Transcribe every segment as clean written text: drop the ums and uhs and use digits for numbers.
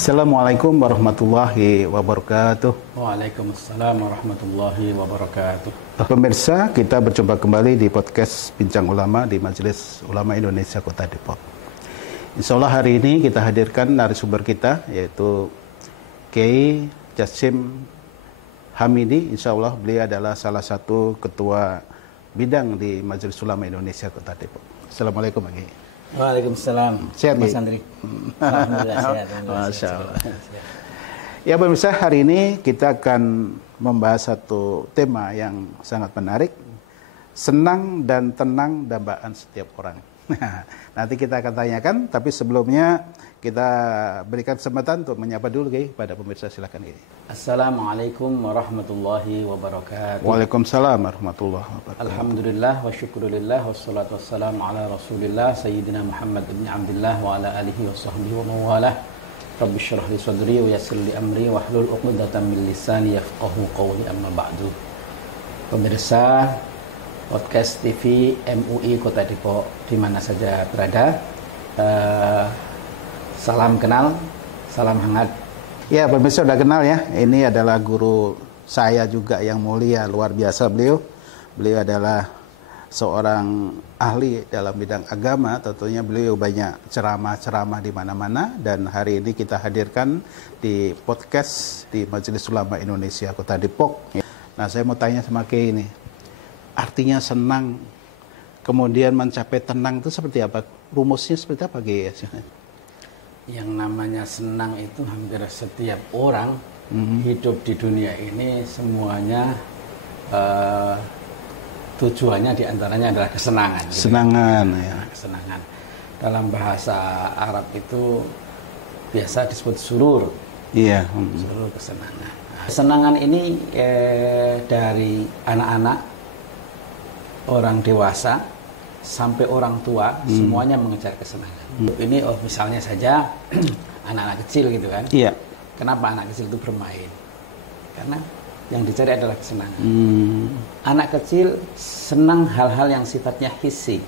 Assalamualaikum warahmatullahi wabarakatuh. Waalaikumsalam warahmatullahi wabarakatuh. Pemirsa, kita berjumpa kembali di podcast Bincang Ulama di Majelis Ulama Indonesia Kota Depok. Insya Allah hari ini kita hadirkan narasumber kita, yaitu Kiai Jasim Hamidi. Insya Allah beliau adalah salah satu ketua bidang di Majelis Ulama Indonesia Kota Depok. Assalamualaikum Pak Kiai. Waalaikumsalam. Sehat, Mas Andri. Alhamdulillah sehat. Masya Allah. Ya pemirsa, hari ini kita akan membahas satu tema yang sangat menarik. Senang dan tenang dambaan setiap orang. Nanti kita akan tanyakan, tapi sebelumnya kita berikan kesempatan untuk menyapa dulu pada pemirsa, silakan Kiai. Assalamualaikum warahmatullahi wabarakatuh. Waalaikumsalam warahmatullahi wabarakatuh. Alhamdulillah wa syukurillah wassalatu wassalamu ala Rasulillah Sayyidina Muhammad ibn Abdullah wa ala alihi wa sahbihi wa mawalah. Rabbi syrah li sadri wa yassir li amri wa hlul 'uqdatam min lisani yafqahu qawli, amma ba'du. Pemirsa podcast TV MUI Kota Depok di mana saja berada, salam kenal, salam hangat. Ya pemirsa udah kenal ya, ini adalah guru saya juga yang mulia, luar biasa beliau. Beliau adalah seorang ahli dalam bidang agama, tentunya beliau banyak ceramah-ceramah di mana-mana, dan hari ini kita hadirkan di podcast di Majelis Ulama Indonesia Kota Depok. Nah saya mau tanya sama Kiai ini, artinya senang kemudian mencapai tenang itu seperti apa? Rumusnya seperti apa Kiai? Yang namanya senang itu hampir setiap orang hidup di dunia ini semuanya tujuannya diantaranya adalah kesenangan. Kesenangan, gitu. Ya. Kesenangan. Dalam bahasa Arab itu biasa disebut surur. Iya. Surur, kesenangan. Kesenangan ini dari anak-anak, orang dewasa sampai orang tua, semuanya mengejar kesenangan. Ini misalnya saja anak-anak kecil gitu kan. Iya. Kenapa anak kecil itu bermain? Karena yang dicari adalah kesenangan. Anak kecil senang hal-hal yang sifatnya hissi,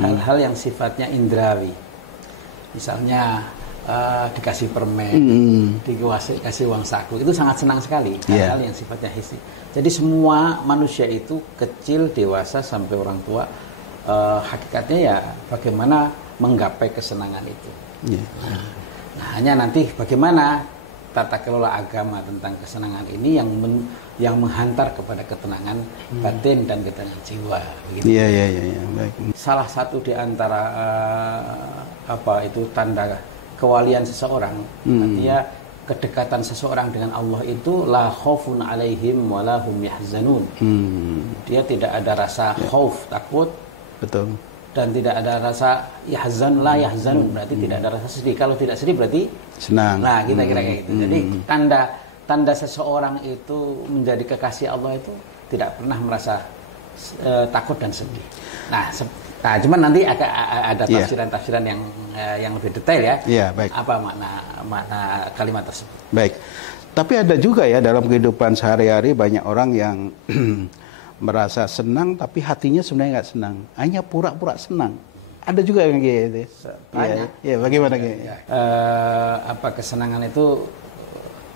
hal-hal yang sifatnya indrawi. Misalnya dikasih permen, dikasih uang saku, itu sangat senang sekali. Hal-hal yang sifatnya hissi. Jadi semua manusia itu kecil, dewasa sampai orang tua, hakikatnya ya bagaimana menggapai kesenangan itu. Nah, hanya nanti bagaimana tata kelola agama tentang kesenangan ini yang menghantar kepada ketenangan batin dan ketenangan jiwa. Iya. Baik. Salah satu di antara tanda kewalian seseorang, artinya kedekatan seseorang dengan Allah itu la khaufun alaihim wa la hum yahzanun. Dia tidak ada rasa khauf, takut. Betul. Dan tidak ada rasa yahzan, la yahzanun, berarti tidak ada rasa sedih. Kalau tidak sedih berarti senang. Nah, kita kira kayak gitu. Jadi tanda seseorang itu menjadi kekasih Allah itu tidak pernah merasa takut dan sedih. Nah, cuman nanti ada tafsiran-tafsiran yang lebih detail ya. Iya, baik. Apa makna kalimat tersebut? Baik. Tapi ada juga ya dalam kehidupan sehari-hari banyak orang yang merasa senang tapi hatinya sebenarnya nggak senang, hanya pura-pura senang. Ada juga yang gitu. Iya, bagaimana gitu? Kesenangan itu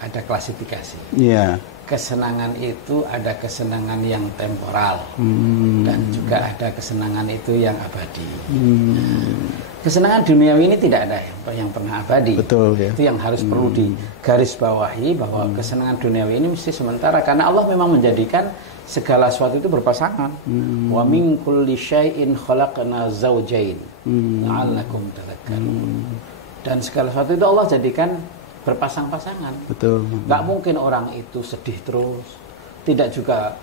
ada klasifikasi. Iya. Kesenangan itu ada kesenangan yang temporal dan juga ada kesenangan itu yang abadi. Kesenangan duniawi ini tidak ada yang pernah abadi. Betul ya. Itu yang harus perlu digarisbawahi, bahwa kesenangan duniawi ini mesti sementara, karena Allah memang menjadikan segala sesuatu itu berpasangan. Wa min kulli syai'in khalaqna zawjain la'allakum tadhakkarun. Dan segala sesuatu itu Allah jadikan berpasang-pasangan. Betul. Nggak mungkin orang itu sedih terus, tidak juga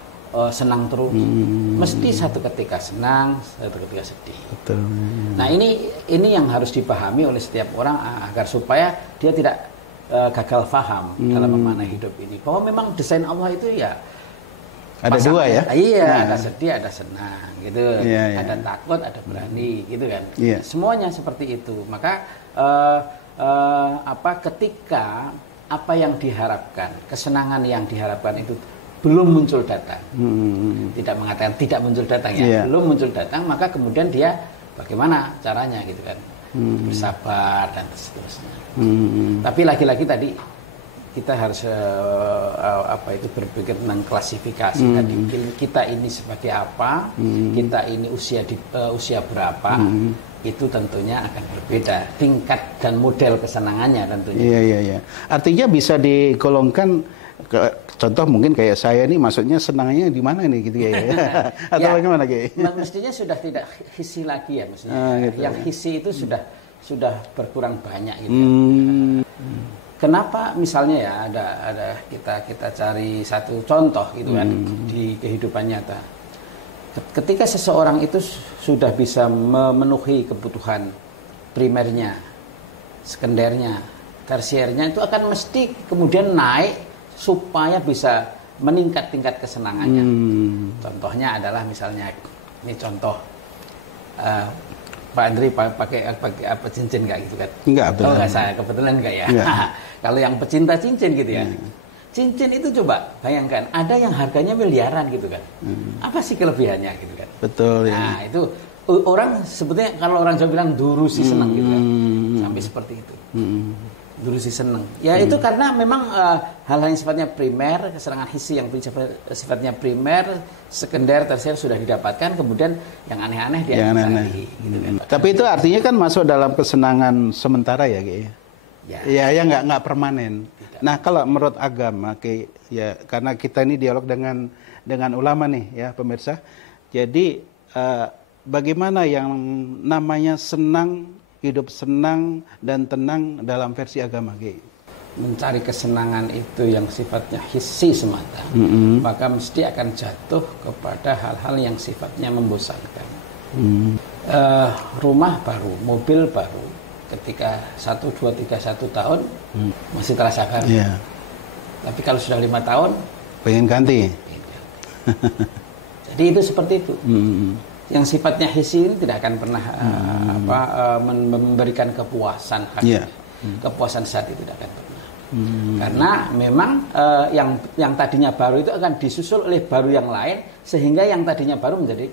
senang terus. Mesti satu ketika senang, satu ketika sedih. Betul. Nah, ini yang harus dipahami oleh setiap orang agar supaya dia tidak gagal paham dalam memaknai hidup ini. Bahwa memang desain Allah itu ya ada dua ya? Iya, ada sedih, ada senang, gitu. Iya. Ada takut, ada berani, gitu kan. Iya. Semuanya seperti itu. Maka ketika apa yang diharapkan, kesenangan yang diharapkan itu belum muncul datang, tidak mengatakan tidak muncul datang ya, belum muncul datang, maka kemudian dia bagaimana caranya, gitu kan? bersabar dan seterusnya. Tapi lagi-lagi tadi kita harus berpikir tentang klasifikasi tadi. Kita ini sebagai apa, kita ini usia berapa, itu tentunya akan berbeda tingkat dan model kesenangannya tentunya. Iya. Artinya bisa digolongkan contoh mungkin kayak saya nih, maksudnya senangnya di mana nih gitu ya? Atau bagaimana kayak? Mestinya sudah tidak hisi lagi ya, maksudnya. Gitu. Yang hisi itu sudah berkurang banyak gitu. Kenapa misalnya ya ada kita cari satu contoh gitu kan di kehidupan nyata. Ketika seseorang itu sudah bisa memenuhi kebutuhan primernya, sekundernya, tersiernya, itu akan mesti kemudian naik supaya bisa meningkat tingkat kesenangannya. Contohnya adalah misalnya ini contoh Pak Andri pakai apa cincin nggak gitu kan? Enggak, betul. Oh nggak, saya kebetulan nggak ya. Kalau yang pecinta cincin gitu ya, cincin itu coba bayangkan ada yang harganya miliaran gitu kan. Apa sih kelebihannya gitu kan? Betul ya. Nah itu orang sebetulnya kalau orang Jawa bilang durusi seneng gitu kan, sampai seperti itu. Durusi seneng. Ya itu karena memang hal-hal yang sifatnya primer, kesenangan hisi yang sifatnya primer, sekunder, tersier sudah didapatkan, kemudian yang aneh-aneh dia cari. Gitu kan. Tapi itu artinya kan masuk dalam kesenangan sementara ya, Ki? Ya nggak permanen. Tidak. Nah kalau menurut agama, Ki, ya karena kita ini dialog dengan ulama nih ya pemirsa. Jadi bagaimana yang namanya senang, hidup senang dan tenang dalam versi agama, Ki? Mencari kesenangan itu yang sifatnya hissi semata, maka mesti akan jatuh kepada hal-hal yang sifatnya membosankan. Rumah baru, mobil baru, ketika 1, 2, 3, 1 tahun masih terasa baru. Tapi kalau sudah 5 tahun pengen ganti. Jadi itu seperti itu. Yang sifatnya hissi ini tidak akan pernah memberikan kepuasan. Kepuasan saat itu tidak akan pernah. Karena memang yang tadinya baru itu akan disusul oleh baru yang lain, sehingga yang tadinya baru menjadi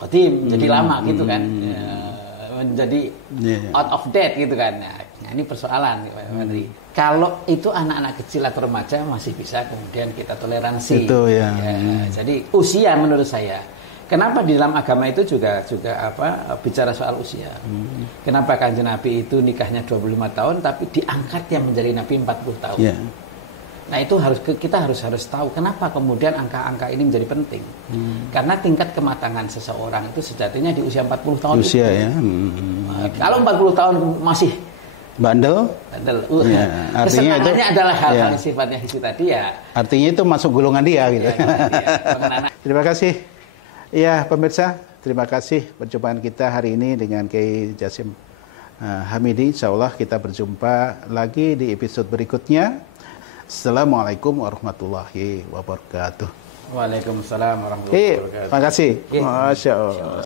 qadim, menjadi lama gitu kan. Menjadi out of date gitu kan. Nah, ini persoalan Pak Menteri. Kalau itu anak-anak kecil atau remaja masih bisa kemudian kita toleransi. Itu ya. Jadi usia menurut saya. Kenapa di dalam agama itu juga bicara soal usia. Kenapa Kanjeng Nabi itu nikahnya 25 tahun tapi diangkat yang menjadi Nabi 40 tahun. Nah itu kita harus tahu kenapa kemudian angka-angka ini menjadi penting. Karena tingkat kematangan seseorang itu sejatinya di usia 40 tahun. Usia itu. Kalau 40 tahun masih bandel. Kesenangannya adalah hal-hal yang sifatnya hisi tadi ya. Artinya itu masuk golongan dia gitu. Terima kasih. Ya pemirsa, terima kasih perjumpaan kita hari ini dengan Kiai Jasim Hamidi. Insyaallah kita berjumpa lagi di episode berikutnya. Assalamualaikum warahmatullahi wabarakatuh. Waalaikumsalam warahmatullahi wabarakatuh. Terima kasih. Masya Allah.